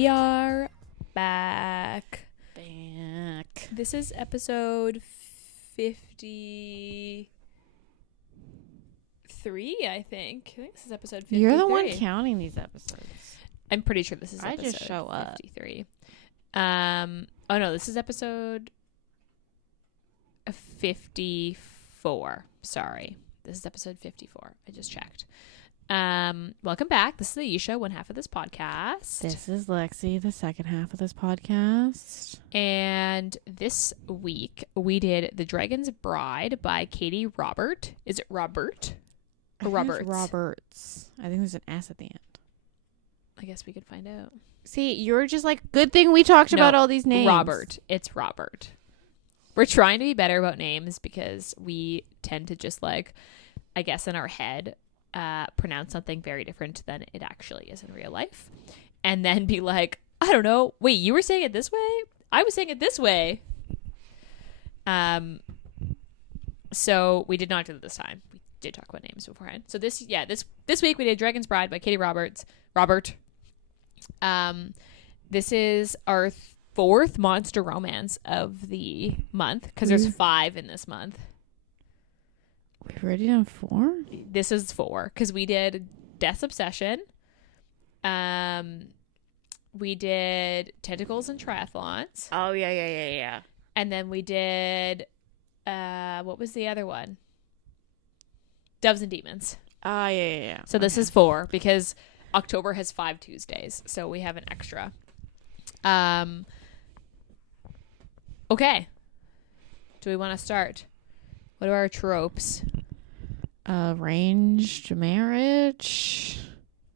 We are back. This is episode 53, I think. I think this is episode 53. You're the one counting these episodes. I'm pretty sure this is I episode just show up. 53. Oh no, this is episode 54. Sorry. This is episode 54. I just checked. Welcome back. This is Ayesha, one half of this podcast. This is Lexi, the second half of this podcast. And this week we did The Dragon's Bride by Katee Robert. Is it Robert? Or Roberts? Roberts. I think there's an S at the end. I guess we could find out. See, you're just like, good thing we talked about all these names. Robert. It's Robert. We're trying to be better about names because we tend to just like, I guess in our head, pronounce something very different than it actually is in real life. And then be like, I don't know. Wait, you were saying it this way? I was saying it this way. So we did not do it this time. We did talk about names beforehand. So this week we did Dragon's Bride by Katee Robert. This is our fourth monster romance of the month because there's 5 in this month. We've already done 4? This is 4 because we did Death's Obsession. We did Tentacles and Triathlons. Oh, yeah. And then we did, what was the other one? Doves and Demons. Oh, yeah. So this is 4 because October has 5 Tuesdays. So we have an extra. Okay. Do we want to start? What are our tropes? Arranged marriage.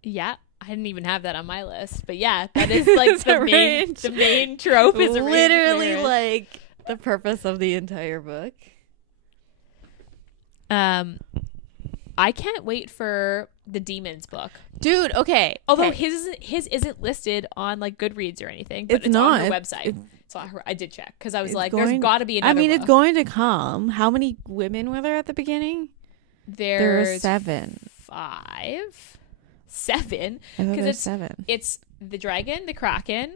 Yeah. I didn't even have that on my list. But yeah, that is like the main trope is literally like the purpose of the entire book. I can't wait for the Demons book. Dude, okay. Although his isn't listed on like Goodreads or anything, but it's not on her website. So I did check because I was like, there's got to be another book. It's going to come. How many women were there at the beginning? There are 7. 5? 7? Because it's 7. It's the dragon, the kraken,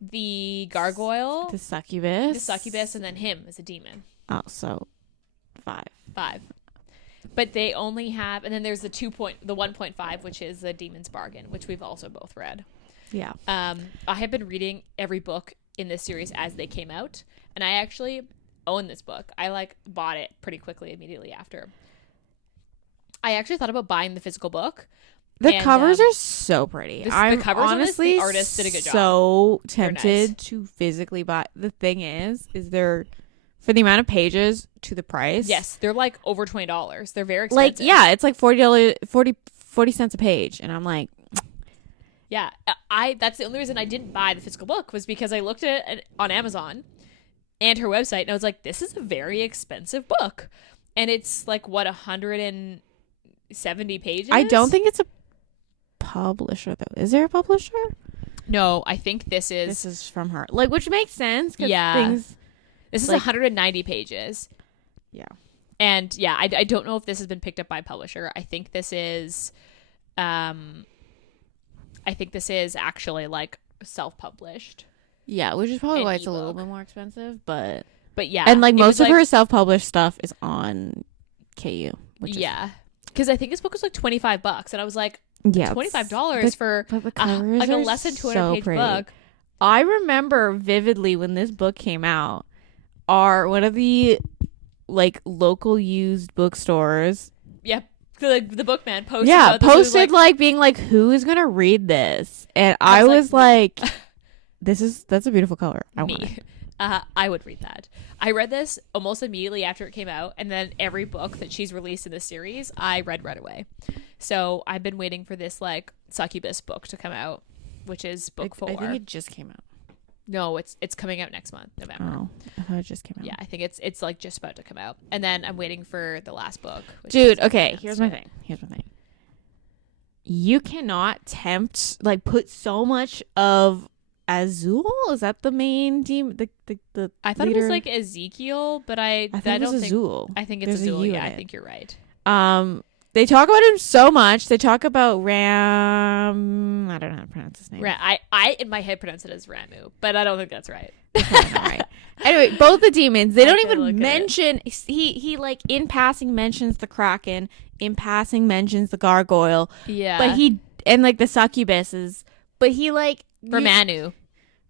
the gargoyle, the succubus, and then him as a demon. Oh, so 5. But they only have, and then there's the 1.5, which is the Demon's Bargain, which we've also both read. Yeah. I have been reading every book in this series as they came out, and I actually own this book. I like bought it pretty quickly immediately after. I actually thought about buying the physical book. The covers are so pretty. I'm the covers honestly the artist did a good job. So tempted to physically buy. The thing is they're, for the amount of pages to the price. Yes, they're like over $20. They're very expensive. Like, yeah, it's like $40 cents a page, and I'm like, yeah, that's the only reason I didn't buy the physical book was because I looked at it on Amazon and her website, and I was like, this is a very expensive book, and it's like 170 pages. I don't think it's a publisher though. Is there a publisher? No, I think this is from her. Like, which makes sense. Yeah. This is 190 pages. Yeah. And yeah, I don't know if this has been picked up by a publisher. I think this is actually like self-published. Yeah, which is probably why it's a little bit more expensive, but yeah. And like most of her self-published stuff is on KU, which yeah. Cuz I think this book was like $25 and I was like, yeah, $25 for like a less than 200 page book. I remember vividly when this book came out, one of the like local used bookstores. Yeah, the bookman posted. Yeah, posted like being like, "Who is gonna read this?" And I was like, "That's a beautiful color." I would read that. I read this almost immediately after it came out, and then every book that she's released in this series, I read right away. So I've been waiting for this like succubus book to come out, which is book 4. I think it just came out. No, it's coming out next month, November. Oh, I thought it just came out. Yeah, I think it's like just about to come out, and then I'm waiting for the last book. Dude, okay, here's my thing. You cannot put so much of Azul. Is that the main demon? The I thought leader? It was like Ezekiel, but I don't think Azul. I think it's Azul. Yeah, I think you're right. They talk about him so much. They talk about Ram. I don't know how to pronounce his name. I in my head pronounce it as Ramu, but I don't think that's right. That's not right. Anyway, both the demons. They don't Okay, look even at mention. He like in passing mentions the Kraken. In passing mentions the gargoyle. Yeah. But he and like the succubuses. But he like Romanu.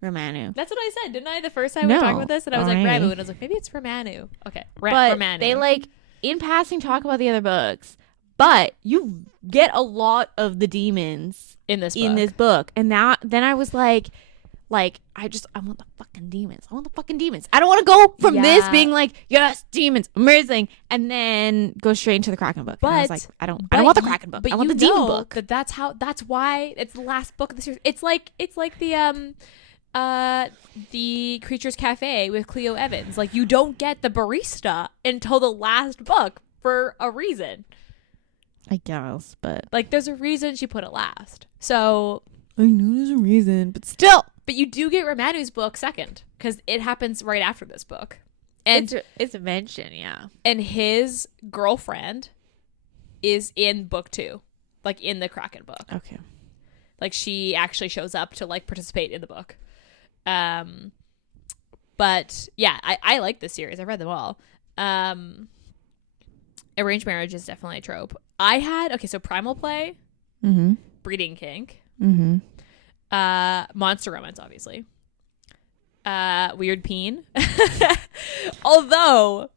Romanu. That's what I said, didn't I? The first time we were talking about this, and I was like alright. Ramu, and I was like, maybe it's Romanu. Okay, But Romanu. they like in passing talk about the other books. But you get a lot of the demons in this book. And now then I was like I want the fucking demons. I want the fucking demons. I don't want to go from this being like, yes, demons, amazing, and then go straight into the Kraken book. But and I was like, I don't want the Kraken book. But I want the demon book. But that's why it's the last book of the series. It's like the Creatures Cafe with Cleo Evans. Like, you don't get the barista until the last book for a reason. I guess, but like, there's a reason she put it last. So I know there's a reason, but still. But you do get Romanu's book second, because it happens right after this book. And it's a mention, yeah. And his girlfriend is in book 2, like in the Kraken book. Okay. Like, she actually shows up to like participate in the book. But yeah, I like this series. I've read them all. Arranged marriage is definitely a trope. So primal play, breeding kink, monster romance, obviously, weird peen. Although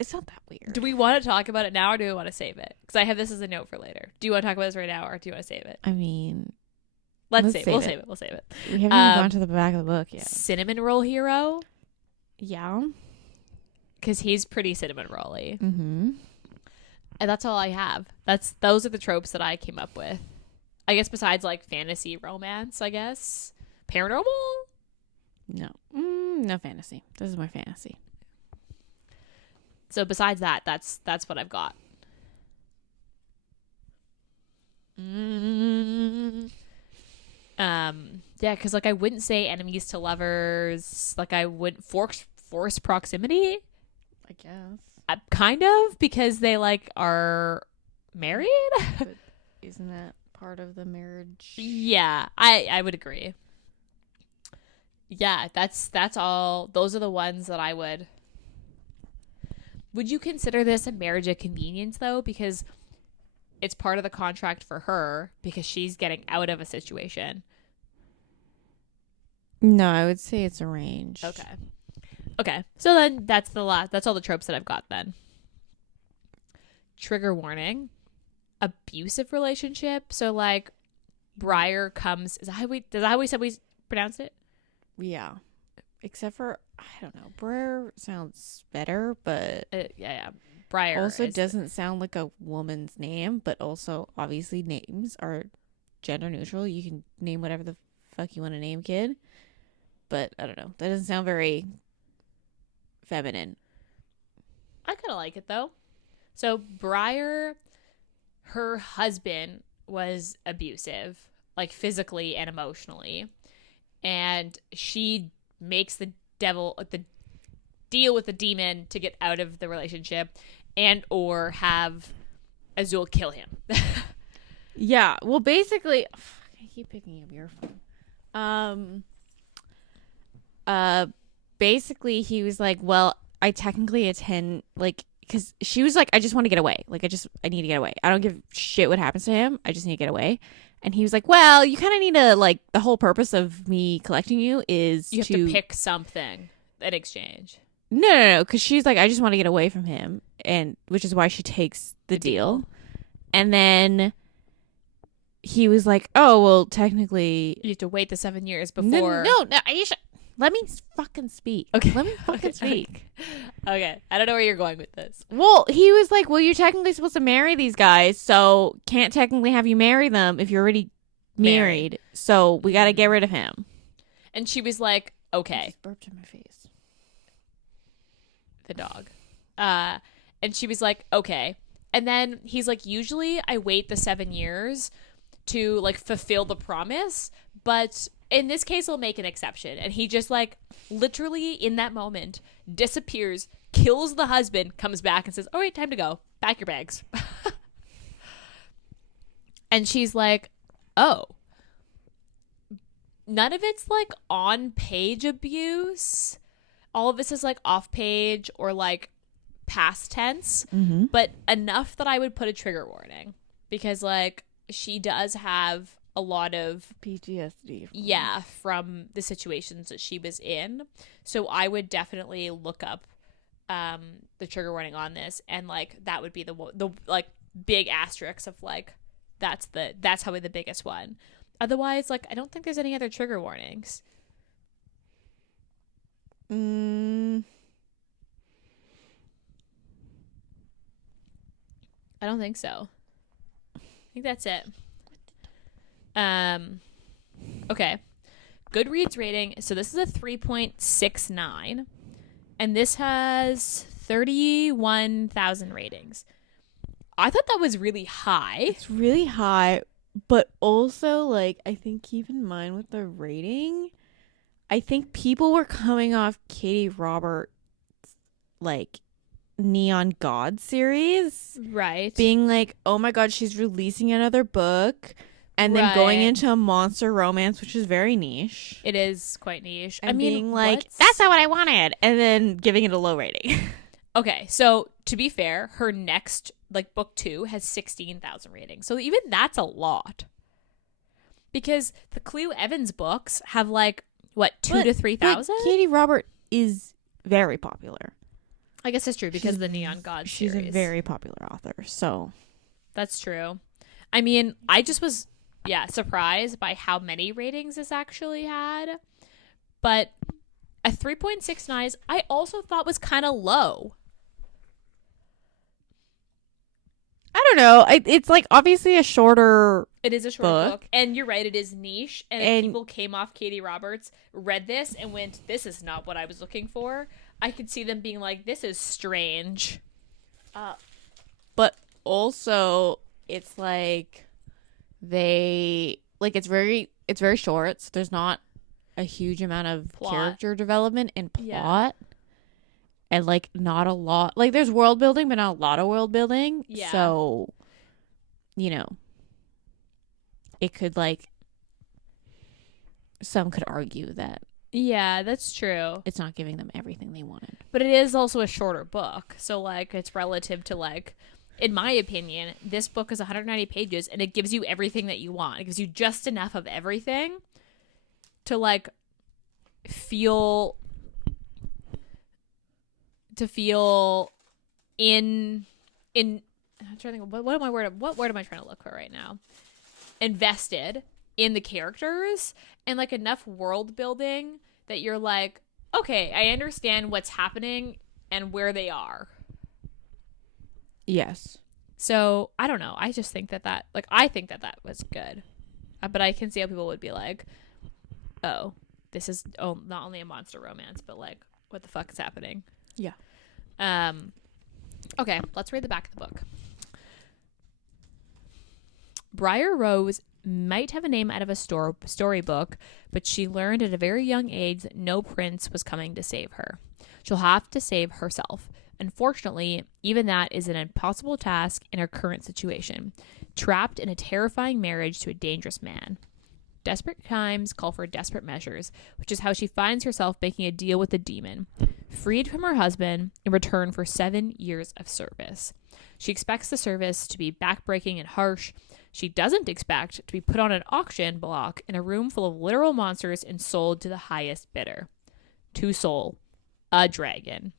it's not that weird. Do we want to talk about it now, or do we want to save it? Because I have this as a note for later. Do you want to talk about this right now, or do you want to save it? I mean, We'll save it. We'll save it. We haven't even gone to the back of the book yet. Cinnamon roll hero. Yeah. Because he's pretty cinnamon rolly. Mm-hmm. And that's all I have. Those are the tropes that I came up with. I guess besides like fantasy romance, I guess. Paranormal? No. No fantasy. This is my fantasy. So besides that, that's what I've got. Yeah, because like I wouldn't say enemies to lovers. Like I wouldn't force proximity. I guess. Kind of, because they like are married. But isn't that part of the marriage? Yeah, I would agree. Yeah, that's all. Those are the ones that I would. Would you consider this a marriage of convenience though? Because it's part of the contract for her because she's getting out of a situation. No, I would say it's arranged. Okay. So then that's all the tropes that I've got then. Trigger warning. Abusive relationship. So like Briar comes, is that how we said we pronounced it? Yeah. Except for, I don't know, Briar sounds better, but yeah. Briar also doesn't sound like a woman's name, but also obviously names are gender neutral. You can name whatever the fuck you want to name, kid. But I don't know. That doesn't sound very feminine. I kind of like it though. So Briar, her husband was abusive, like physically and emotionally, and she makes the deal with the demon to get out of the relationship, and or have Azul kill him. Yeah. Well, basically, I keep picking up your phone. Basically he was like, well, I technically attend, like, because she was like, I just want to get away. Like, I need to get away. I don't give shit what happens to him. I just need to get away. And he was like, well, you kind of need to, like, the whole purpose of me collecting you is you have to pick something in exchange. No, because she's like, I just want to get away from him, and which is why she takes the deal. And then he was like, oh, well, technically you have to wait the 7 years before. No, Ayesha, let me fucking speak. Okay. Let me fucking speak. Okay. I don't know where you're going with this. Well, he was like, well, you're technically supposed to marry these guys, so can't technically have you marry them if you're already married. So we got to get rid of him. And she was like, okay. I just burped in my face. The dog. And she was like, okay. And then he's like, usually I wait the 7 years to like fulfill the promise, but in this case I'll make an exception. And he just like literally in that moment disappears, kills the husband, comes back and says, all right, time to go, pack your bags. And she's like, oh, none of it's like on page abuse. All of this is like off page or like past tense, but enough that I would put a trigger warning because like she does have a lot of PTSD. From the situations that she was in. So I would definitely look up the trigger warning on this, and like that would be the like big asterisk of like that's probably the biggest one. Otherwise, like I don't think there's any other trigger warnings. I don't think so. I think that's it. Okay. Goodreads rating. So this is a 3.69. And this has 31,000 ratings. I thought that was really high. It's really high, but also like I think keep in mind with the rating, I think people were coming off Katee Robert's like Neon God series. Right. Being like, oh my God, she's releasing another book. And then going into a monster romance, which is very niche. It is quite niche. And being like, that's not what I wanted. And then giving it a low rating. Okay, so to be fair, her next, like book 2 has 16,000 ratings. So even that's a lot. Because the Cleo Evans books have like, what, 2,000 to 3,000? Katee Robert is very popular. I guess that's true because of the Neon God series. She's a very popular author, so. That's true. I mean, I just was, surprised by how many ratings this actually had. But a 3.69 I also thought was kind of low. I don't know. It's like obviously a shorter. It is a short book. And you're right, it is niche. And if people came off Katee Roberts, read this, and went, this is not what I was looking for, I could see them being like, this is strange. But also, it's like it's very short. So there's not a huge amount of character development and plot. And like not a lot, like there's world building, but not a lot of world building. Yeah. So, it could like, some could argue that. Yeah, that's true. It's not giving them everything they wanted. But it is also a shorter book. So like it's relative to like, in my opinion, this book is 190 pages and it gives you everything that you want. It gives you just enough of everything to like feel in I'm trying to think what word am I trying to look for right now? Invested in the characters and like enough world building that you're like, okay, I understand what's happening and where they are. Yes. So I don't know. I just think that I think that was good, but I can see how people would be like, oh, this is not only a monster romance, but like, what the fuck is happening? Yeah. Okay, let's read the back of the book. Briar Rose might have a name out of a storybook, but she learned at a very young age that no prince was coming to save her. She'll have to save herself. Unfortunately, even that is an impossible task in her current situation, trapped in a terrifying marriage to a dangerous man. Desperate times call for desperate measures, which is how she finds herself making a deal with the demon, freed from her husband in return for 7 years of service. She expects the service to be backbreaking and harsh. She doesn't expect to be put on an auction block in a room full of literal monsters and sold to the highest bidder. To Soul, a dragon.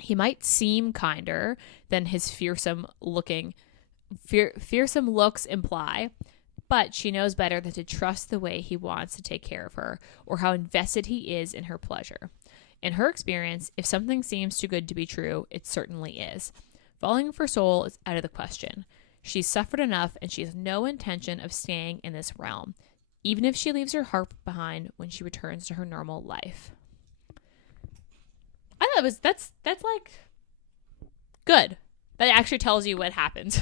He might seem kinder than his fearsome looks imply, but she knows better than to trust the way he wants to take care of her or how invested he is in her pleasure. In her experience, if something seems too good to be true, it certainly is. Falling for Soul is out of the question. She's suffered enough and she has no intention of staying in this realm, even if she leaves her heart behind when she returns to her normal life. I thought that's like good. That actually tells you what happens.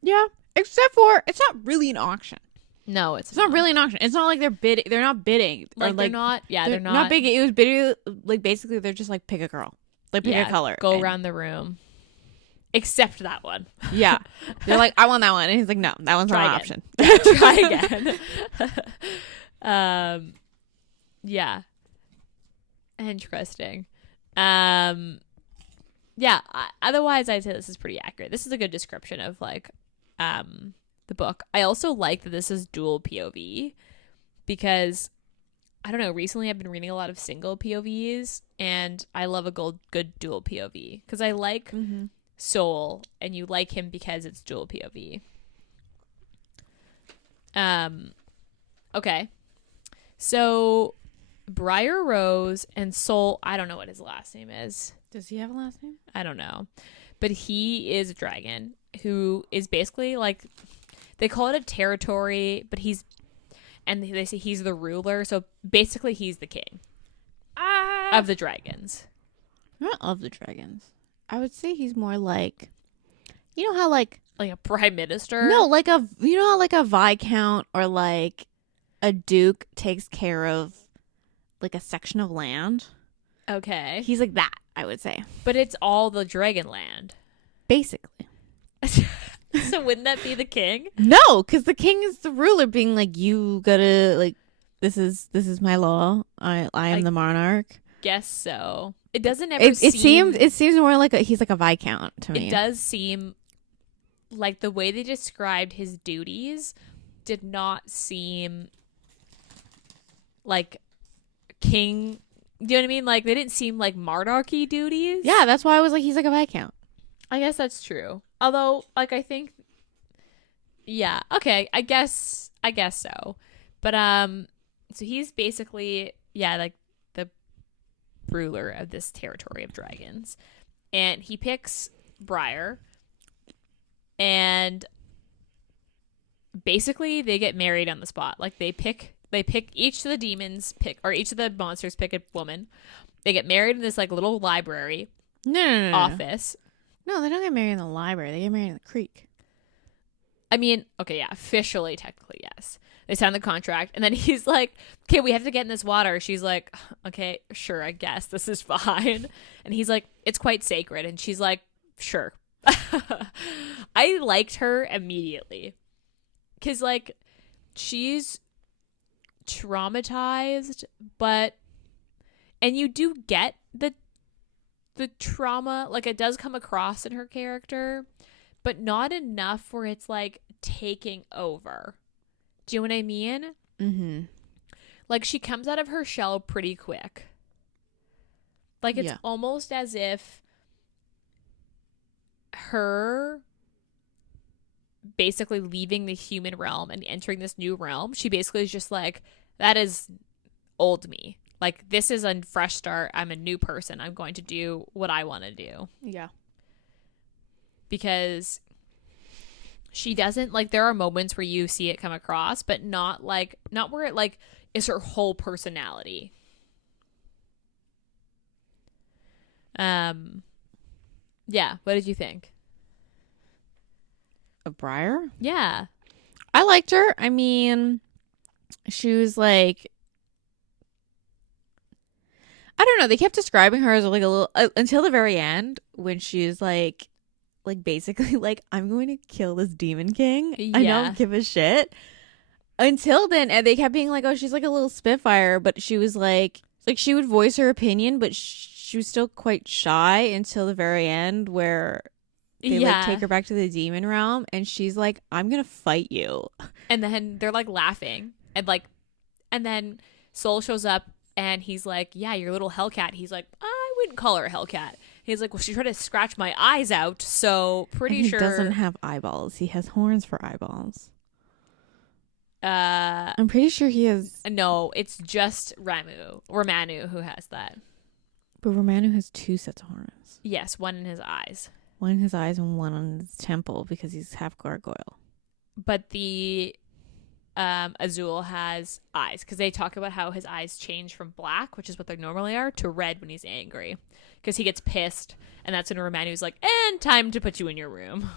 Yeah, except for it's not really an auction. No, it's not really an auction. It's not like they're bidding. They're not bidding. Like, they're not. Yeah, they're not bidding. It was bidding. Like basically, they're just like pick a girl, like pick a color, go around the room. except that one. Yeah. They're like, I want that one. And he's like, no, that one's not an option. Yeah, try again. Yeah. Interesting. Yeah, otherwise I'd say this is pretty accurate. This is a good description of like the book. I also like that this is dual POV because I don't know, recently I've been reading a lot of single POVs and I love a good dual POV because I like Soul and you like him because it's dual POV. Okay. So Briar Rose and Soul, I don't know what his last name is. Does he have a last name? I don't know. But he is a dragon who is basically like, they call it a territory, but they say he's the ruler. So basically he's the king of the dragons. Not of the dragons. I would say he's more like, you know how like a prime minister? No, like you know how like a viscount or like a duke takes care of like a section of land? Okay. He's like that, I would say. But it's all the dragon land. Basically. So wouldn't that be the king? No, because the king is the ruler being like, you gotta like, this is my law. I am the monarch. Guess so. It doesn't ever seem... It seems more like he's like a viscount to me. It does seem like the way they described his duties did not seem like king. Do you know what I mean? Like they didn't seem like monarchy duties. Yeah, that's why I was like, he's like a viscount. I guess that's true. Although, like, I think, yeah, okay, I guess so. But so he's basically, yeah, like the ruler of this territory of dragons, and he picks Briar, and basically they get married on the spot. Like they pick each of the demons or each of the monsters pick a woman. They get married in this like little library office. No, they don't get married in the library. They get married in the creek. I mean, okay, yeah, officially, technically, yes. They sign the contract, and then he's like, okay, we have to get in this water. She's like, okay, sure, I guess. This is fine. And he's like, it's quite sacred. And she's like, sure. I liked her immediately. Because, like, she's traumatized, but... And you do get the trauma, like it does come across in her character, but not enough where it's like taking over. Do you know what I mean? Mm-hmm. Like she comes out of her shell pretty quick. Like it's almost as if her basically leaving the human realm and entering this new realm, she basically is just like, that is old me. Like, this is a fresh start. I'm a new person. I'm going to do what I want to do. Yeah. Because she doesn't, like, there are moments where you see it come across, but not where it, like, is her whole personality. Yeah. What did you think? Of Briar? Yeah. I liked her. I mean, she was like, I don't know. They kept describing her as like a little until the very end when she's like basically like, I'm going to kill this demon king. Yeah. I don't give a shit. Until then, and they kept being like, oh, she's like a little spitfire, but she was like she would voice her opinion, but she was still quite shy until the very end where they like take her back to the demon realm, and she's like, I'm gonna fight you. And then they're like laughing, and then Soul shows up. And he's like, yeah, your little Hellcat. He's like, I wouldn't call her a Hellcat. He's like, well, she tried to scratch my eyes out, so pretty sure. He doesn't have eyeballs. He has horns for eyeballs. I'm pretty sure he has. No, it's just Romanu who has that. But Romanu has 2 sets of horns. Yes, one in his eyes. One in his eyes and one on his temple because he's half gargoyle. But the Azul has eyes because they talk about how his eyes change from black, which is what they normally are, to red when he's angry because he gets pissed, and that's when Romanu's like, and time to put you in your room,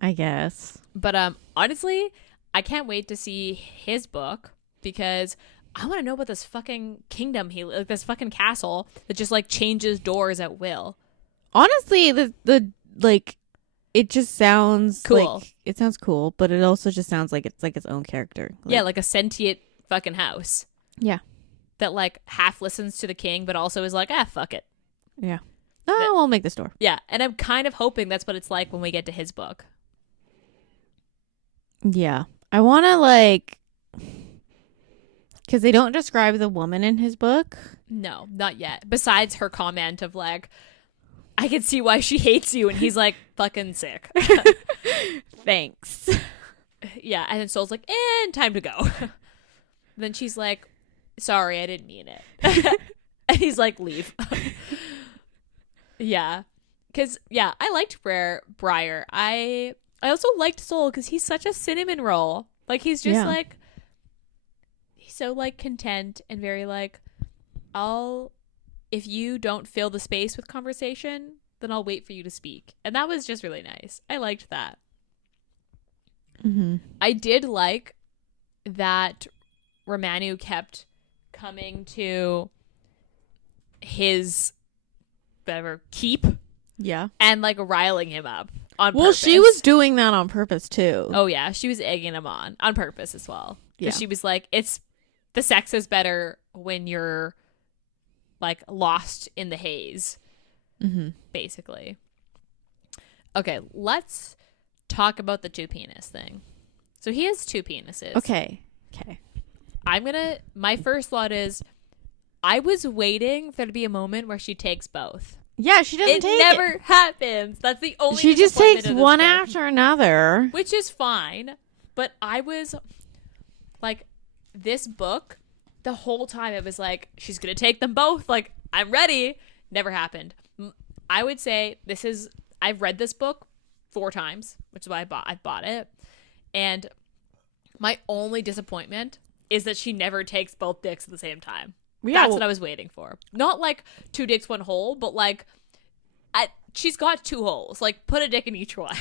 I guess. But honestly, I can't wait to see his book because I want to know about this fucking kingdom this fucking castle that just like changes doors at will. Honestly, the like it just sounds Cool. like it sounds cool, but it also just sounds like it's like its own character. Yeah, like a sentient fucking house. Yeah. That like half listens to the king, but also is like, fuck it. Yeah. Oh, we'll make this door. Yeah, and I'm kind of hoping that's what it's like when we get to his book. Yeah. I want to like, because they don't describe the woman in his book. No, not yet. Besides her comment of like, I can see why she hates you, and he's like, fucking sick. Thanks. Yeah, and then Soul's like, and time to go. Then she's like, sorry, I didn't mean it. And he's like, leave. Yeah. Because, yeah, I liked Briar. I also liked Soul because he's such a cinnamon roll. Like, he's just like, he's so like content and very like, if you don't fill the space with conversation, then I'll wait for you to speak. And that was just really nice. I liked that. Mm-hmm. I did like that Romanu kept coming to his whatever keep Yeah. and like riling him up on Well, purpose. she was doing that on purpose too. Oh yeah, she was egging him on purpose as well. Yeah. She was like, it's the sex is better when you're like lost in the haze. Mm-hmm. Basically. Okay, let's talk about the two penis thing. So he has two penises. Okay. My first thought is, I was waiting for there to be a moment where she takes both. Yeah, she doesn't It take never happens. That's the only She just disappointment takes of this one book. after another. Which is fine. But I was like, this book, the whole time it was like, she's going to take them both. Like, I'm ready. Never happened. I would say I've read this book 4 times, which is why I bought it. And my only disappointment is that she never takes both dicks at the same time. Yeah, That's what I was waiting for. Not like 2 dicks, 1 hole, but like she's got 2 holes. Like, put a dick in each one.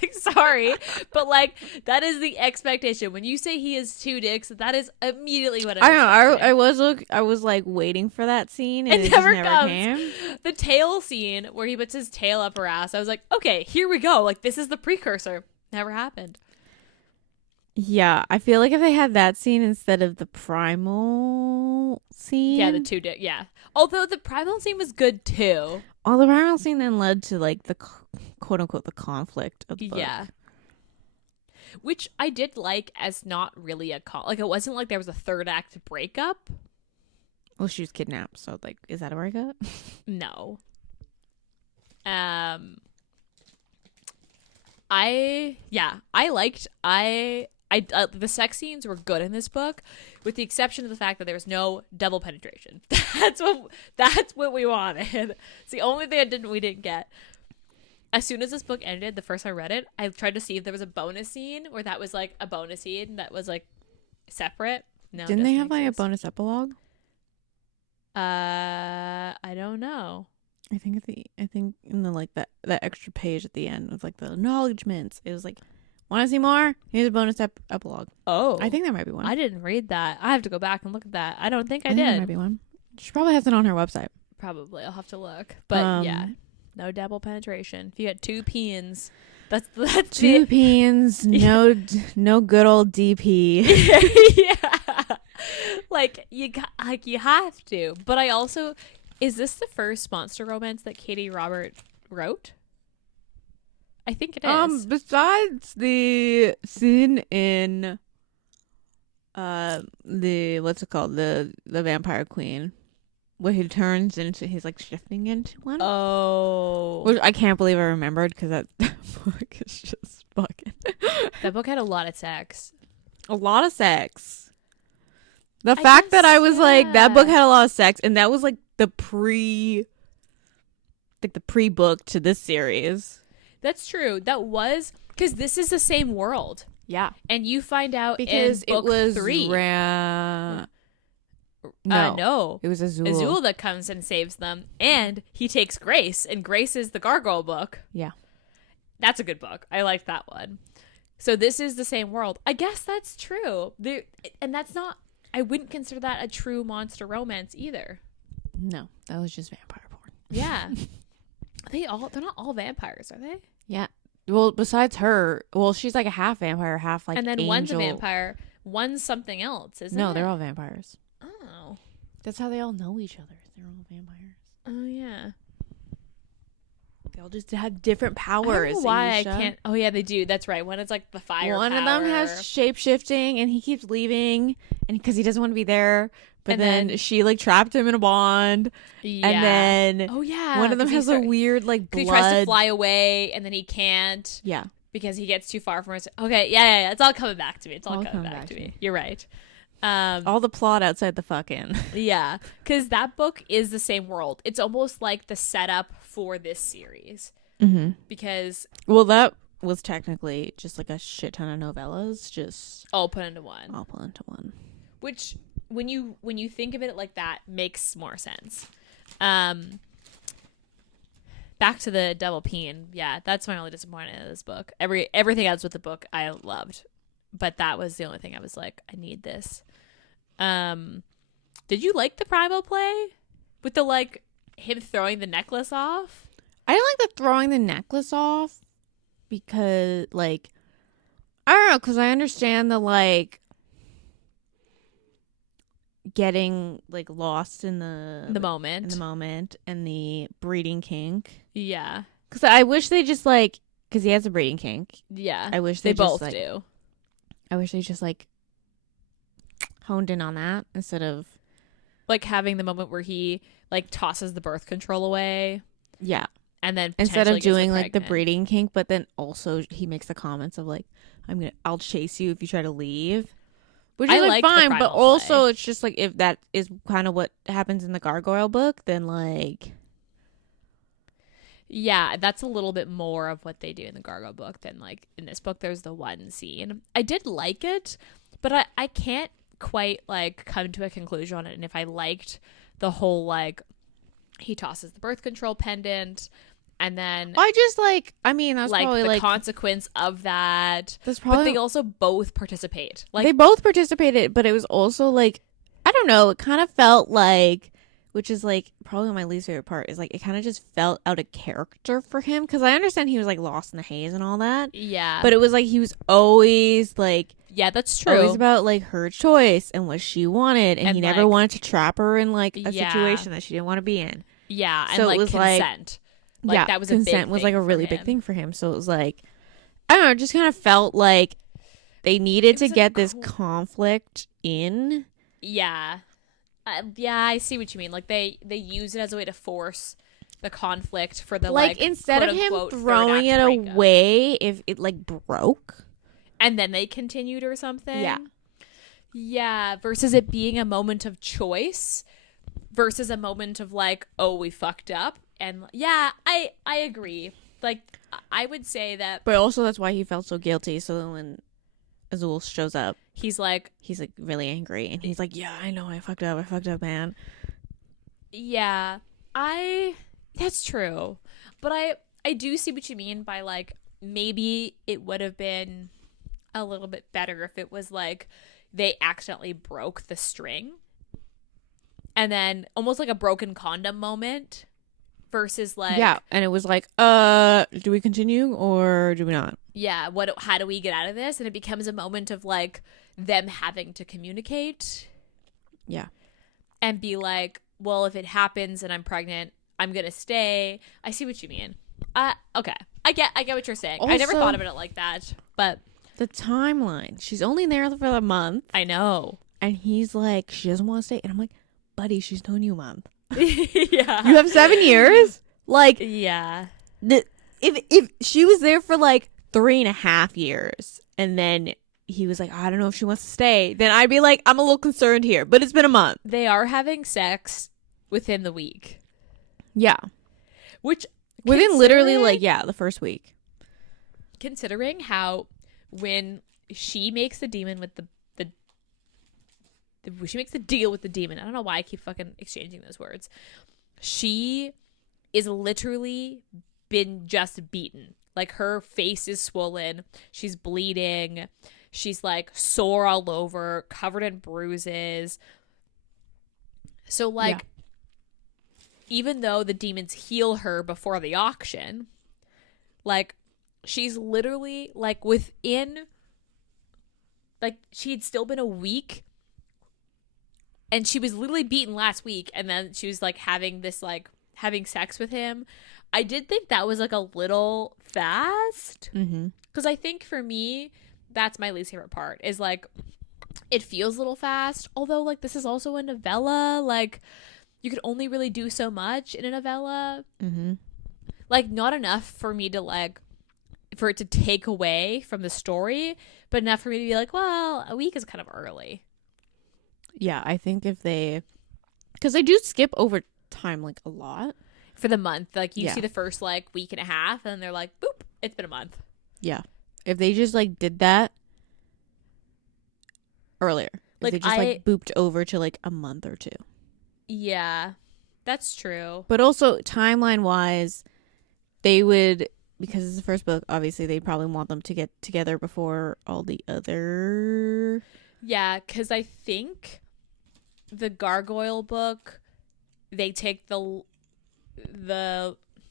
Like, sorry, but like that is the expectation. When you say he has 2 dicks, that is immediately what I'm I know. expecting. I was like waiting for that scene, and It it never just never comes. came. The tail scene where he puts his tail up her ass, I was like, okay, here we go. Like, this is the precursor. Never happened. Yeah, I feel like if they had that scene instead of the primal scene. Yeah, the 2 dick. Yeah. Although the primal scene was good too. All the primal scene then led to like the quote unquote the conflict of the book. Yeah. Which I did like as not really like it wasn't like there was a 3rd act breakup. Well, she was kidnapped, so like, is that a breakup? No. The sex scenes were good in this book, with the exception of the fact that there was no double penetration. That's what we wanted. It's the only thing we didn't get. As soon as this book ended, the first time I read it, I tried to see if there was a bonus scene where that was like a bonus scene that was like separate. No, Didn't they have like a bonus epilogue? I don't know. I think in the like that extra page at the end with like the acknowledgements, it was like, want to see more? Here's a bonus epilogue. Oh, I think there might be one. I didn't read that. I have to go back and look at that. I don't think I think there did. might be one. She probably has it on her website. Probably. I'll have to look. But yeah, no double penetration. If you got 2 peens, that's 2 peens, no good old DP. Yeah. Like you have to. But I also, is this the first monster romance that Katee Robert wrote? I think it is. Besides the scene in the what's it called, the Vampire Queen, where he turns into, he's like shifting into one. Oh, Which I can't believe I remembered, because that book is just fucking. That book had a lot of sex. A lot of sex. The fact that I was like, that book had a lot of sex, and that was like the pre book to this series. That's true. That was because this is the same world. Yeah, And you find out because in book it was 3. No. It was Azul. Azul that comes and saves them, and he takes Grace, and Grace is the Gargoyle book. Yeah. That's a good book. I like that one. So this is the same world. I guess that's true. And that's not, I wouldn't consider that a true monster romance either. No, that was just vampire porn. Yeah. they're not all vampires, are they? Yeah. Well, besides her, well, she's like a half vampire, half like And then angel. one's a vampire, one's something else, isn't it? No, they're all vampires. Oh. That's how they all know each other. They're all vampires. Oh, yeah. They all just have different I powers. don't know why Ayesha. I can't. Oh, yeah, they do. That's right. One is like the fire One of power. them has shape shifting, and he keeps leaving, and because he doesn't want to be there. But And then she like trapped him in a bond, Yeah. and then Oh, yeah. one of them 'cause has a weird like blood. he tries to fly away, and then he can't. Yeah. Because he gets too far from us. Okay, yeah. It's all coming back to me. It's all coming back to me. You're right. All the plot outside the fucking. Yeah, because that book is the same world. It's almost like the setup for this series. Mm-hmm. Because Well, that was technically just like a shit ton of novellas, just all put into one. all put into one. Which, when you think of it like that, makes more sense. Back to the double peen. Yeah, that's my only disappointment in this book. Everything else with the book I loved, but that was the only thing I was like, I need this. Did you like the primal play with the like him throwing the necklace off? I didn't like the throwing the necklace off because, like, I don't know, because I understand the like getting like lost in the moment. and the breeding kink. Yeah, Because I wish they just like, because he has a breeding kink. yeah. I wish they they just, both like, do. I wish they just like honed in on that instead of Like having the moment where he like tosses the birth control away, yeah. and then Instead of potentially gets her doing like the pregnant. breeding kink, but then also he makes the comments of like, I'll chase you if you try to leave. Which I is like like the fine, primal but also play. it's just like if that is kind of what happens in the Gargoyle book, then like Yeah, that's a little bit more of what they do in the Gargoyle book than like in this book. There's the one scene. I did like it, but I can't quite like come to a conclusion on it. And if I liked the whole like he tosses the birth control pendant and then I just like I mean that's like probably the like consequence of that. that's But probably they also both participate. Like they both participated, but it was also like I don't know, it kind of felt like which is like probably my least favorite part is like it kind of just felt out of character for him because I understand he was like lost in the haze and all that. yeah. But it was like he was always like yeah, that's true. always about like her choice and what she wanted, and And, he never like- wanted to trap her in like a Yeah. situation that she didn't want to be in. yeah, and so it like was, like- consent. Like yeah, that was a big consent was thing like a for really big him. thing for him. So it was like I don't know, it just kind of felt like they needed It to was a get this cool- conflict in. Yeah. Yeah, I see what you mean. Like they use it as a way to force the conflict for the Like instead of him quote-unquote third throwing act it breakup. away, if it like broke. And then they continued or something. Yeah. Yeah, versus it being a moment of choice versus a moment of like, oh, we fucked up. And yeah, I agree. Like I would say that But also that's why he felt so guilty. So then when Azul shows up, he's like, he's like really angry and he's like, yeah, I know I fucked up, man. yeah, that's true. But I do see what you mean by like maybe it would have been a little bit better if it was like they accidentally broke the string and then almost like a broken condom moment versus like Yeah, and it was like, do we continue or do we not? yeah, how do we get out of this? And it becomes a moment of like them having to communicate Yeah. and be like, well, if it happens and I'm pregnant, I'm gonna stay. I see what you mean. Okay, I get what you're saying. I never Also- thought of it like that, but The timeline. She's only there for a month, I know. and he's like, she doesn't want to stay. And I'm like, buddy, she's known you a month. Yeah, You have 7 years? Like, yeah, if she was there for like 3.5 years, and then he was like, I don't know if she wants to stay, then I'd be like, I'm a little concerned here. But it's been a month. they are having sex within the week, Yeah. which Within literally considering- like, yeah, the first week. considering how when she makes the demon with she makes the deal with the demon. I don't know why I keep fucking exchanging those words. She is literally been just beaten. Like her face is swollen. She's bleeding. She's like sore all over, covered in bruises. So like even though the demons heal her before the auction, like she's literally like within, like she'd still been a week and she was literally beaten last week, and then she was like having sex with him. I did think that was like a little fast, because I think for me that's my least favorite part, is like it feels a little fast, although like this is also a novella, like you could only really do so much in a novella. Like not enough for me to like for it to take away from the story, but enough for me to be like, well, a week is kind of early. Yeah, I think if they, because they do skip over time like a lot For the month, like you see the first like week and a half, and they're like, boop, it's been a month. Yeah, if they just like did that earlier, like they just like booped over to like a month or two. Yeah, that's true. But also timeline wise, they would, because it's the first book, obviously they probably want them to get together before all the other. Yeah, because I think the Gargoyle book, they take the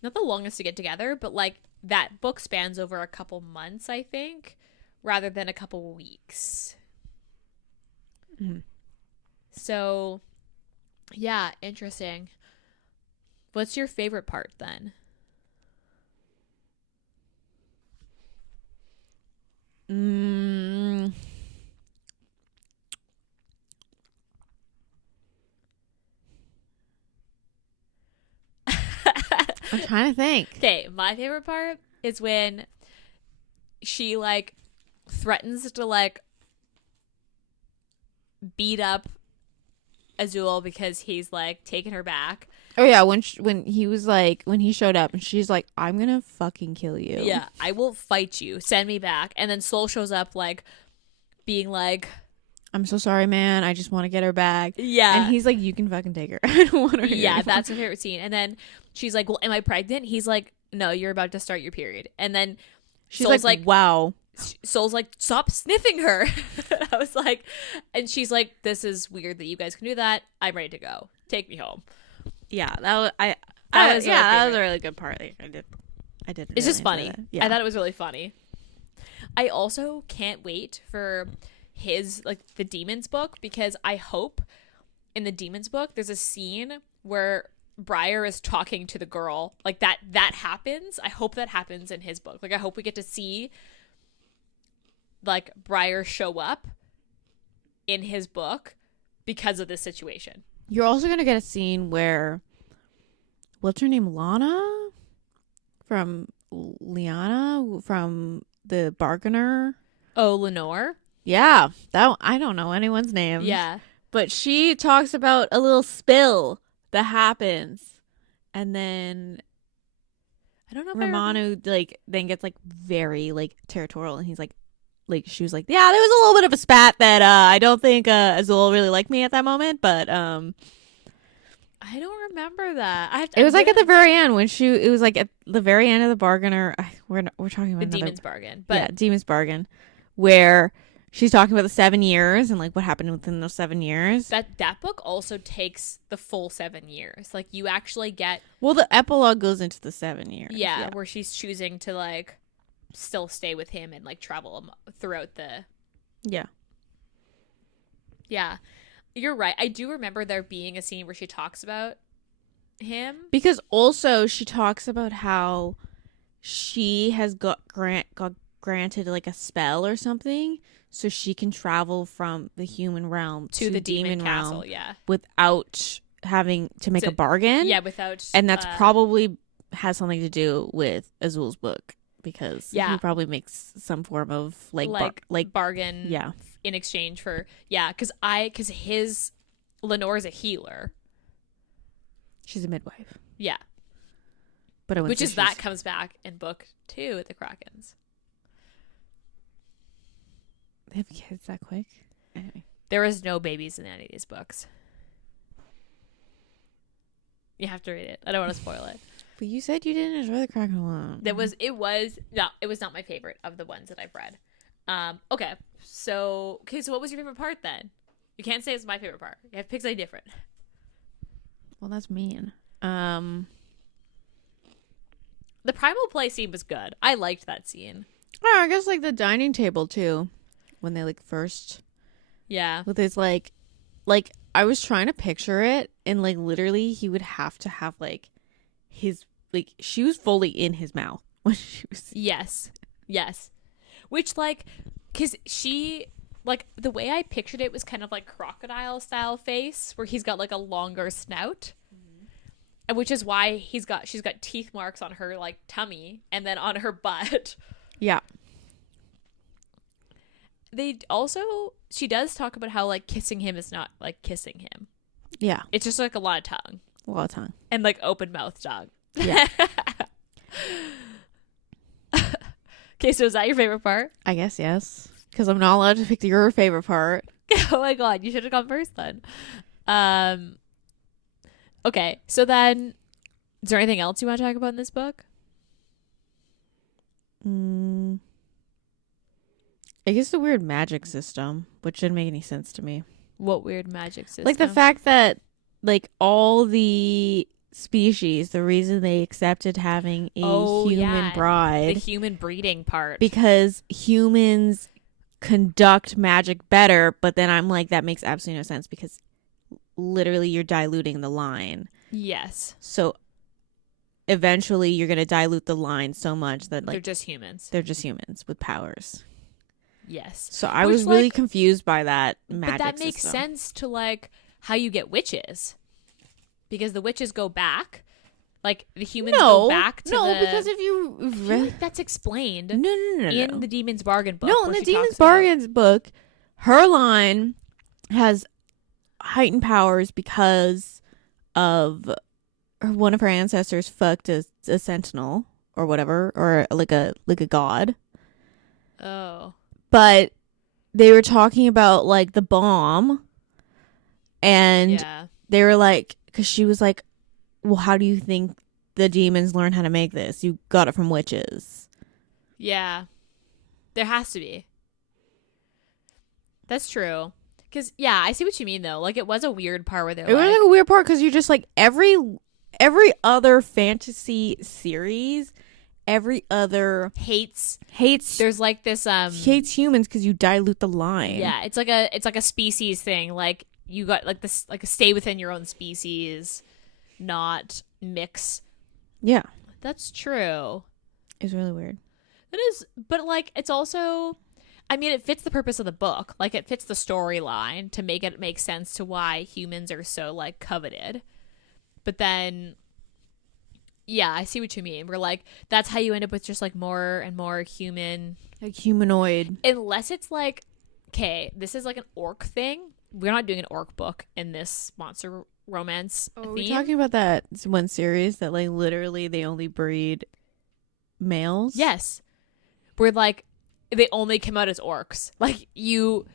not the longest to get together, but like that book spans over a couple months, I think, rather than a couple weeks. So, yeah, interesting. What's your favorite part then? I'm trying to think. Okay, my favorite part is when she like threatens to like beat up Azul because he's like taking her back. Oh yeah, when he was like, when he showed up and she's like, I'm gonna fucking kill you. Yeah, I will fight you. Send me back. And then Soul shows up like being like, I'm so sorry, man. I just want to get her back. Yeah. And he's like, you can fucking take her. I don't want her here Yeah, anymore. that's my favorite scene. And then she's like, well, am I pregnant? He's like, no, you're about to start your period. And then she's Soul's like, wow. Soul's like, stop sniffing her. I was like, and she's like, this is weird that you guys can do that. I'm ready to go. Take me home. Yeah, that was that was a really good part. Like, I did. It's really just funny. Yeah. I thought it was really funny. I also can't wait for his like the Demons book, because I hope in the Demons book there's a scene where Briar is talking to the girl, like that happens. I hope that happens in his book. Like I hope we get to see like Briar show up in his book because of this situation. You're also gonna get a scene where, what's her name, Liana from the Bargainer. Oh, Lenore. Yeah, that I don't know anyone's name. Yeah, but she talks about a little spill that happens, and then I don't know if Romano like then gets like very like territorial, and he's like she was like, yeah, there was a little bit of a spat that I don't think Azul really liked me at that moment, but I don't remember that. It was like at the very end when it was like at the very end of the Bargainer. We're talking about the Demon's Bargain, but yeah, Demon's Bargain, where she's talking about the 7 years and like what happened within those 7 years. That book also takes the full 7 years. Like you actually get, well, the epilogue goes into the 7 years. Yeah, where she's choosing to like still stay with him and like travel throughout the. Yeah. Yeah, you're right. I do remember there being a scene where she talks about him, because also she talks about how she has got granted like a spell or something, so she can travel from the human realm to the demon castle, realm, yeah, without having to make a bargain. Yeah, without, and that's probably has something to do with Azul's book, because he probably makes some form of like bargain, yeah, in exchange for because his Lenore is a healer. She's a midwife. Yeah, but which is that comes back in book 2 at the Krakens. They have kids that quick? Anyway. There is no babies in any of these books. You have to read it. I don't want to spoil it. But you said you didn't enjoy the Kraken one. It was not my favorite of the ones that I've read. Okay. So what was your favorite part then? You can't say it's my favorite part. You have to pick something different. Well, that's mean. The primal play scene was good. I liked that scene. Oh, I guess like the dining table too, when they like first Yeah. with his like I was trying to picture it, and like literally he would have to have like his like she was fully in his mouth when she was. Yes. Which like, cause she like the way I pictured it was kind of like crocodile style face where he's got like a longer snout. And which is why she's got teeth marks on her like tummy and then on her butt. Yeah. She does talk about how like kissing him is not like kissing him. Yeah. It's just like a lot of tongue. A lot of tongue. And like open mouth tongue. Yeah. Okay, so is that your favorite part? I guess yes. Because I'm not allowed to pick your favorite part. Oh my god, you should have gone first then. Okay, so then is there anything else you want to talk about in this book? I guess the weird magic system, which didn't make any sense to me. What weird magic system? Like the fact that like all the species, the reason they accepted having a human bride, the human breeding part, because humans conduct magic better, but then I'm like, that makes absolutely no sense because literally you're diluting the line. Yes. So eventually you're going to dilute the line so much that like they're just humans. They're just humans with powers. Yes. So I was really confused by that magic But that makes system. sense to like how you get witches. Because the witches go back. Like the humans go back to because if you I feel like that's explained no in the Demon's Bargain book. No, in the Demon's Bargains book, her line has heightened powers because of one of her ancestors fucked a sentinel or whatever, or like a god. Oh. But they were talking about like the bomb, and they were like, because she was like, well, how do you think the demons learn how to make this? You got it from witches. Yeah. There has to be. That's true. Because, yeah, I see what you mean, though. Like, it was a weird part where they're It was like a weird part because you're just like, every other fantasy series, every other hates there's like this hates humans because you dilute the line. Yeah, it's like a species thing. Like, you got like this, like, stay within your own species, not mix. Yeah, that's true. It's really weird. It is, but like, it's also, I mean, it fits the purpose of the book. Like, it fits the storyline to make it make sense to why humans are so like coveted. But then, yeah, I see what you mean. We're like, that's how you end up with just like more and more human, like humanoid. Unless it's like, okay, this is like an orc thing. We're not doing an orc book in this monster romance theme. We're talking about that one series that like literally they only breed males. Yes, where like they only come out as orcs. Like you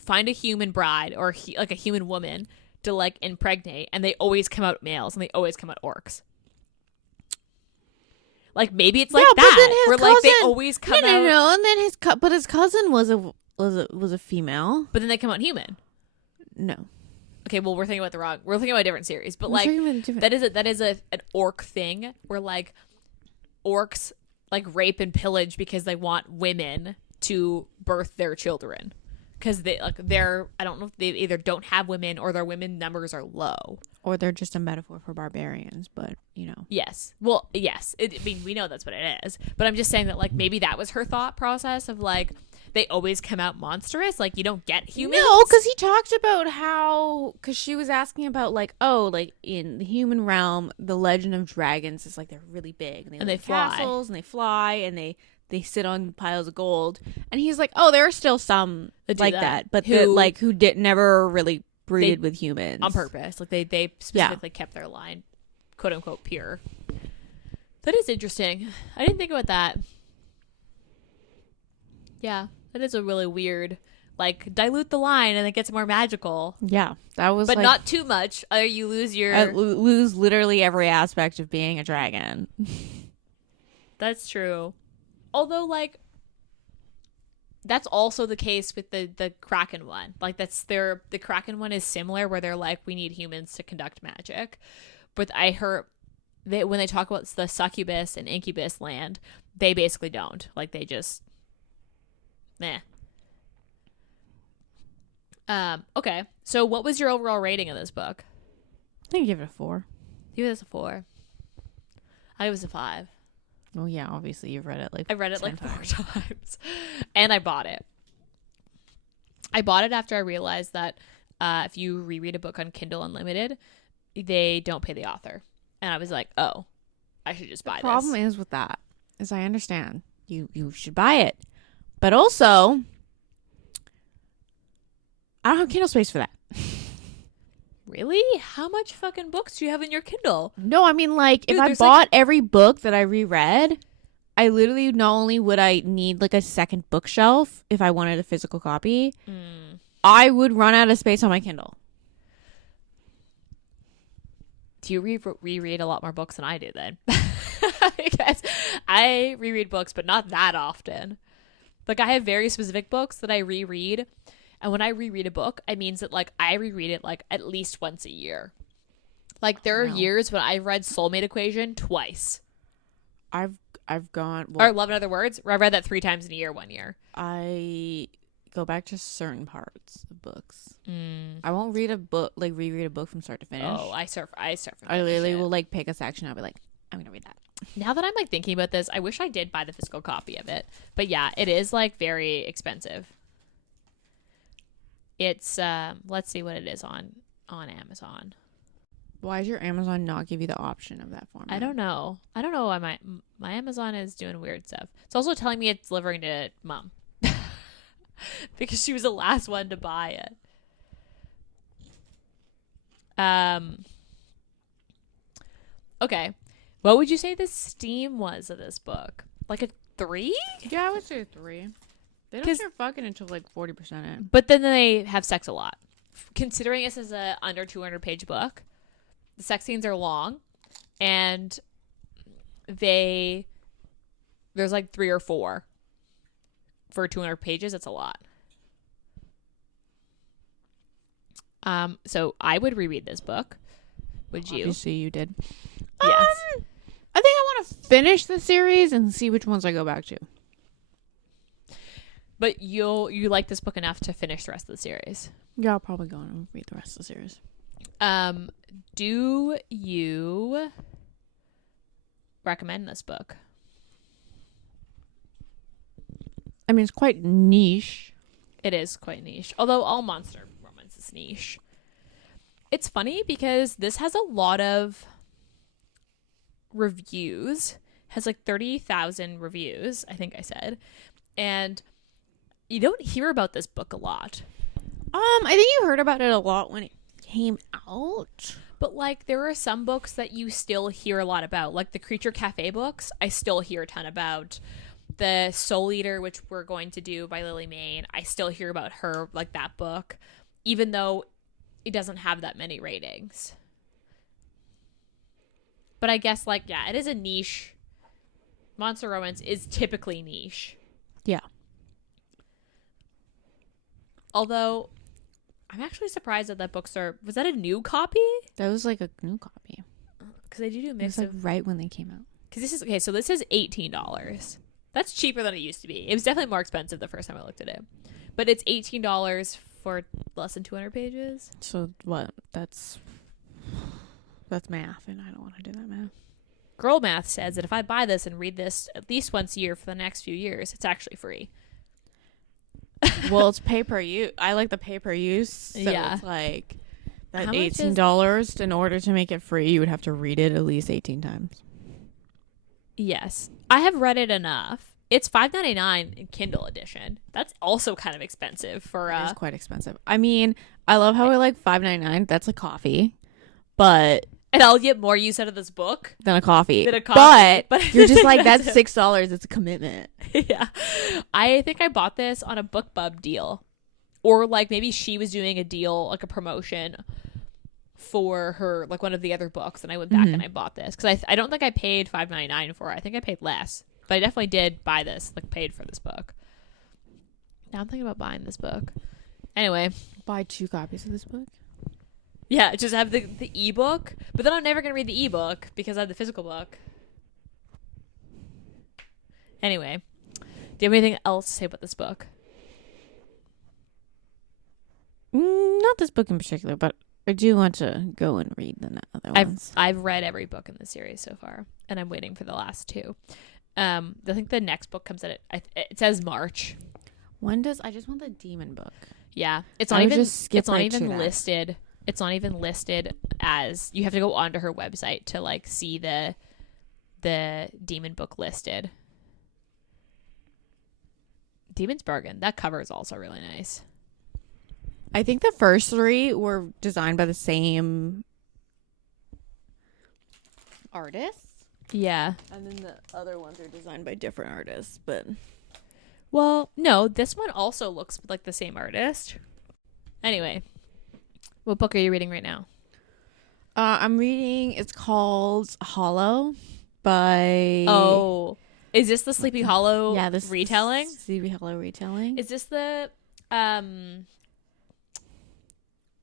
find a human bride or like a human woman to like impregnate, and they always come out males and they always come out orcs. Like maybe it's like that, where like they always come out. No, and then his cousin was a female, but then they come out human. No. Okay, well we're thinking about a different series, but like that is an orc thing where like orcs like rape and pillage because they want women to birth their children. Because I don't know if they either don't have women or their women numbers are low. Or they're just a metaphor for barbarians, but, you know. Yes. Well, yes. I mean, we know that's what it is. But I'm just saying that, like, maybe that was her thought process of, like, they always come out monstrous. Like, you don't get humans. No, because he talked about how, because she was asking about, like, oh, like, in the human realm, the legend of dragons is, like, they're really big. And they fly. Castles, and they fly, and they sit on piles of gold. And he's like, oh, there are still some like that, but who never really breeded with humans on purpose. Like they specifically kept their line, quote unquote, pure. That is interesting. I didn't think about that. Yeah, that is a really weird, like, dilute the line and it gets more magical. Yeah, that was, but not too much. Or you lose your lose literally every aspect of being a dragon. That's true. Although, like, that's also the case with the Kraken one. Like the Kraken one is similar where they're like, we need humans to conduct magic. But I heard that when they talk about the succubus and incubus land, they basically don't. Like they just meh. Okay. So what was your overall rating of this book? I think I give it a 4. You give this a 4. I give this a 5. Well, yeah, obviously you've read it like I read it like 10 4 times. And I bought it. I bought it after I realized that if you reread a book on Kindle Unlimited, they don't pay the author. And I was like, oh, I should just buy this. The problem is with that is I understand you should buy it. But also, I don't have Kindle space for that. Really? How much fucking books do you have in your Kindle? No, I mean, like, Dude, if I bought every book that I reread, I literally not only would I need, like, a second bookshelf if I wanted a physical copy, I would run out of space on my Kindle. Do you reread a lot more books than I do then? Because I reread books, but not that often. Like, I have very specific books that I reread. And when I reread a book, it means that, like, I reread it, like, at least once a year. Like, there are years when I've read Soulmate Equation twice. I've gone... Or Love in Other Words. I read that 3 times in a year one year. I go back to certain parts of books. I won't read a book, like, reread a book from start to finish. Oh, I start from I literally will, like, pick a section. I'll be like, I'm going to read that. Now that I'm, like, thinking about this, I wish I did buy the physical copy of it. But, yeah, it is, like, very expensive. It's let's see what it is on Amazon. Why does your Amazon not give you the option of that format? I don't know why my Amazon is doing weird stuff. It's also telling me it's delivering to Mom because she was the last one to buy it. Okay, what would you say the Steam was of this book? Like a 3? Yeah, I would say a 3. They don't start fucking until like 40% in. But then they have sex a lot. Considering this is a under 200 page book, the sex scenes are long, and there's like 3 or 4 for 200 pages. That's a lot. So I would reread this book. Would you? Obviously you did. Yes. I think I want to finish the series and see which ones I go back to. But you like this book enough to finish the rest of the series. Yeah, I'll probably go on and read the rest of the series. Do you recommend this book? I mean, it's quite niche. It is quite niche. Although all monster romance is niche. It's funny because this has a lot of reviews. Has like 30,000 reviews, I think I said. And you don't hear about this book a lot. I think you heard about it a lot when it came out. But like there are some books that you still hear a lot about. Like the Creature Cafe books, I still hear a ton about. The Soul Eater, which we're going to do by Lily Mayne, I still hear about her, like that book, even though it doesn't have that many ratings. But I guess, like, yeah, it is a niche. Monster romance is typically niche. Yeah. Although, I'm actually surprised that bookstore... Was that a new copy? That was like a new copy. Because they do a mix it was like right when they came out. Because this is... Okay, so this is $18. That's cheaper than it used to be. It was definitely more expensive the first time I looked at it. But it's $18 for less than 200 pages. So what? That's math, and I don't want to do that math. Girl Math says that if I buy this and read this at least once a year for the next few years, it's actually free. Well, it's pay per use. I like the pay per use. So yeah. It's like that How much $18 in order to make it free, you would have to read it at least 18 times. Yes. I have read it enough. It's $5.99 in Kindle edition. That's also kind of expensive for It's quite expensive. I mean, I love how we're like $5.99. That's a coffee. But and I'll get more use out of this book than a coffee. But you're just like, that's $6. It's a commitment. Yeah. I think I bought this on a BookBub deal. Or like maybe she was doing a deal, like a promotion for her, like one of the other books, and I went back and I bought this. Because I don't think I paid $5.99 for it. I think I paid less. But I definitely did buy this, like paid for this book. Now I'm thinking about buying this book. Anyway, Buy 2 copies of this book. yeah, just have the ebook, but then I'm never gonna read the ebook because I have the physical book. Anyway, do you have anything else to say about this book? Not this book in particular, but I do want to go and read the other ones. I've read every book in the series so far, and I'm waiting for the last 2. I think the next book comes out. It says March. When does I just want the demon book? Yeah, it's I not would even. just skip It's not right to even that. listed. It's not even listed as. You have to go onto her website to like see the demon book listed. Demon's Bargain. That cover is also really nice. I think the first 3 were designed by the same artists. Yeah. And then the other ones are designed by different artists, but Well, no, this one also looks like the same artist. Anyway, what book are you reading right now? I'm reading, it's called Hollow by Oh, is this the Sleepy Hollow this retelling? Sleepy Hollow retelling. Is this the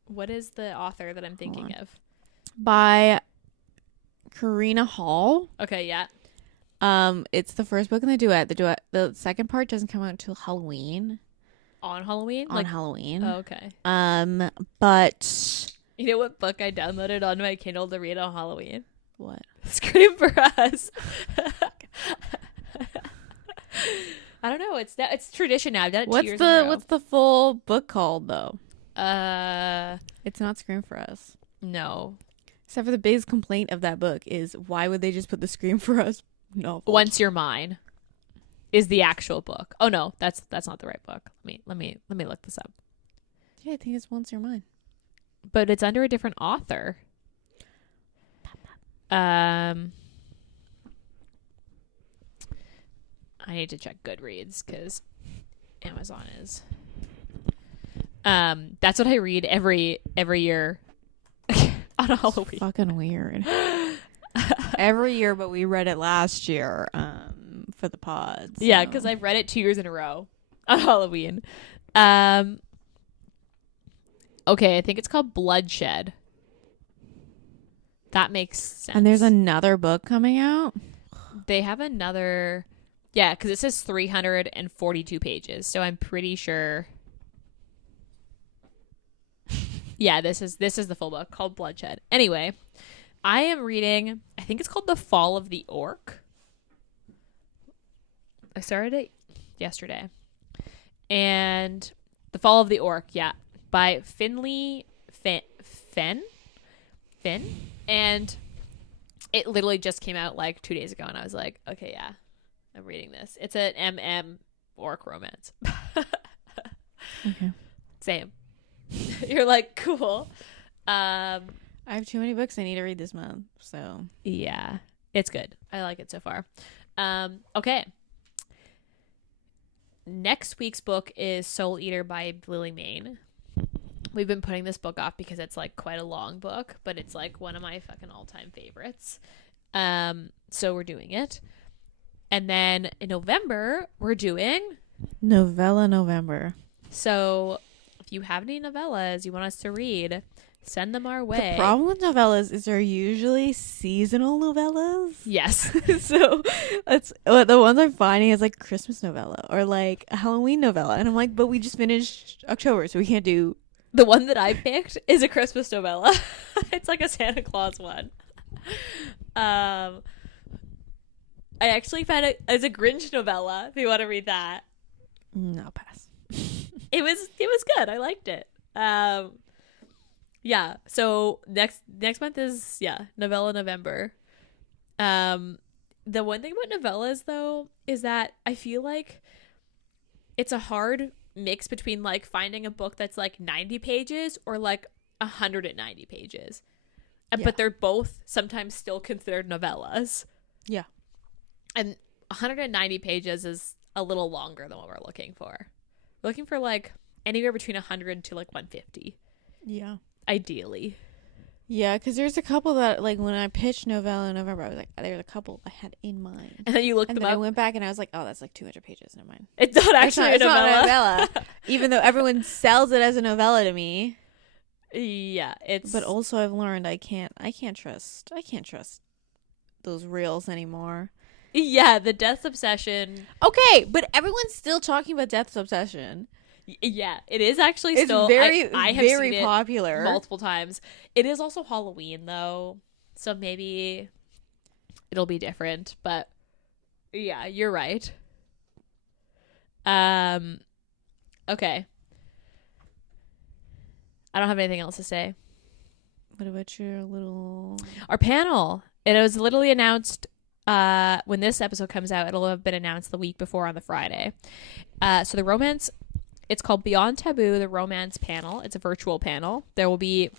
what is the author that I'm thinking of? By Karina Hall. Okay, yeah. It's the first book in the duet. The second part doesn't come out until Halloween. On Halloween? On Halloween. Oh, okay. But You know what book I downloaded on my Kindle to read on Halloween? what? Scream for Us. I don't know. It's tradition now. I've done it 2 years in a row. What's the full book called though? Uh, It's not Scream for Us. no. Except for the biggest complaint of that book is why would they just put the Scream for Us novel? Once You're Mine is the actual book. Oh no, that's not the right book. Let me look this up. Yeah, I think it's Once You're Mine. But it's under a different author. I need to check Goodreads because Amazon is. That's what I read every year on Halloween. Fucking weird. Every year, but we read it last year for the pods. Yeah, because I've read it 2 years in a row on Halloween. Okay, I think it's called Bloodshed. That makes sense. And there's another book coming out. They have another. Yeah, because it says 342 pages, so I'm pretty sure. Yeah, this is the full book called Bloodshed. Anyway, I am reading. I think it's called The Fall of the Orc. I started it yesterday, and The Fall of the Orc. Yeah, by Finley Fenn, and it literally just came out like 2 days ago, and I was like, okay, yeah, I'm reading this. It's an orc romance. Okay. Same. You're like, cool. I have too many books I need to read this month, so Yeah, it's good. I like it so far. Okay. Next week's book is Soul Eater by Lily Mayne. We've been putting this book off because it's like quite a long book, but it's like one of my fucking all-time favorites. So we're doing it. And then in November, we're doing Novella November. So if you have any novellas you want us to read, send them our way. The problem with novellas is they're usually seasonal novellas. Yes. So that's what the ones I'm finding is like Christmas novella or like a Halloween novella, and I'm like, but we just finished October, so we can't do. The one that I picked is a Christmas novella. It's like a Santa Claus one. I actually found it as a Grinch novella. If you want to read that, No, pass. it was good. I liked it. Yeah. So next month is Novella November. The one thing about novellas though is that I feel like it's a hard mix between like finding a book that's like 90 pages or like 190 pages. Yeah. But they're both sometimes still considered novellas. Yeah. And 190 pages is a little longer than what we're looking for. We're looking for like anywhere between 100 to like 150, Yeah. ideally. Yeah, because there's a couple that, like, when I pitched novella in November, I was like, there's a couple I had in mind. And then you looked And them then I up. went back and I was like, oh, that's like 200 pages. Never mind. It's not actually It's a novella. not a novella. Even though everyone sells it as a novella to me. Yeah, it's. But also I've learned I can't trust those reels anymore. Yeah, the Death Obsession. Okay, but everyone's still talking about Death's Obsession. Yeah, it is actually It's still. very, I have very seen popular. it multiple times. It is also Halloween though, so maybe it'll be different. But yeah, you're right. Okay. I don't have anything else to say. What about your little... Our panel. It was literally announced when this episode comes out. It'll have been announced the week before on the Friday. So the romance, it's called Beyond Taboo, the romance panel. It's a virtual panel. There will be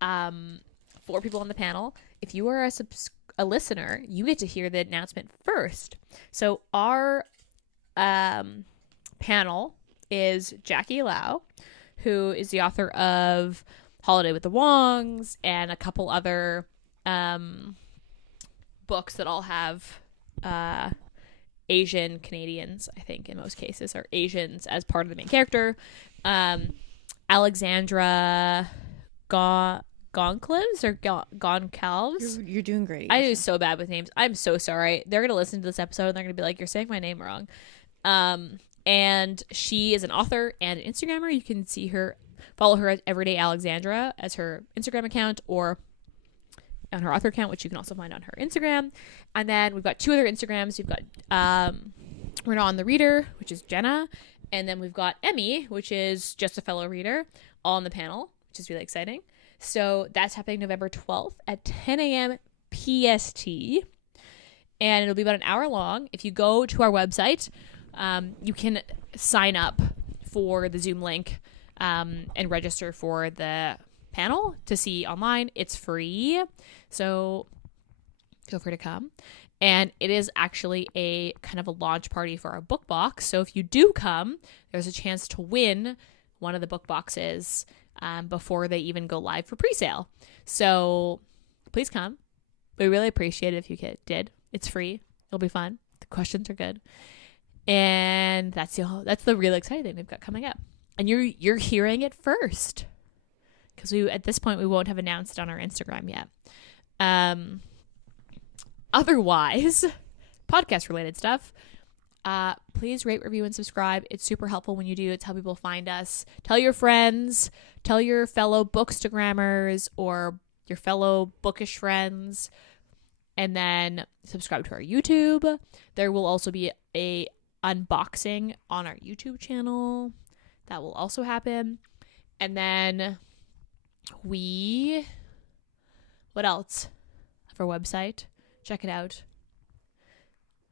4 people on the panel. If you are a listener, you get to hear the announcement first. So our panel is Jackie Lau, who is the author of Holiday with the Wongs and a couple other books that all have Asian Canadians, I think in most cases, are Asians as part of the main character. Alexandra Goncalves or Goncalves. You're doing great. I do so bad with names. I'm so sorry. They're gonna listen to this episode and they're gonna be like, "You're saying my name wrong." And she is an author and an Instagrammer. You can see her, follow her at Everyday Alexandra as her Instagram account, or on her author account, which you can also find on her Instagram. And then we've got 2 other Instagrams. We've got We're Not on the Reader, which is Jenna, and then we've got Emmy, which is just a fellow reader, all on the panel, which is really exciting. So that's happening November 12th at 10 a.m. PST, and it'll be about an hour long. If you go to our website, you can sign up for the Zoom link and register for the panel to see online. It's free, so feel free to come. And it is actually a kind of a launch party for our book box. So if you do come, there's a chance to win one of the book boxes before they even go live for pre-sale. So please come. We really appreciate it if you did. It's free. It'll be fun. The questions are good. And that's the really exciting thing we've got coming up. And you're hearing it first, because at this point we won't have announced it on our Instagram yet. Otherwise, podcast related stuff. Please rate, review, and subscribe. It's super helpful when you do. It's how people find us. Tell your friends. Tell your fellow bookstagrammers or your fellow bookish friends. And then subscribe to our YouTube. There will also be a unboxing on our YouTube channel. That will also happen. And then what else? Have our website. Check it out.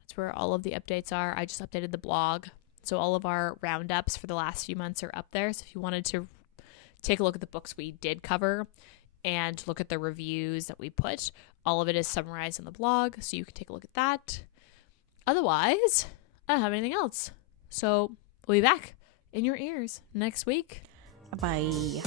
That's where all of the updates are. I just updated the blog. So all of our roundups for the last few months are up there. So if you wanted to take a look at the books we did cover and look at the reviews that we put, all of it is summarized in the blog. So you can take a look at that. Otherwise, I don't have anything else. So we'll be back in your ears next week. Bye.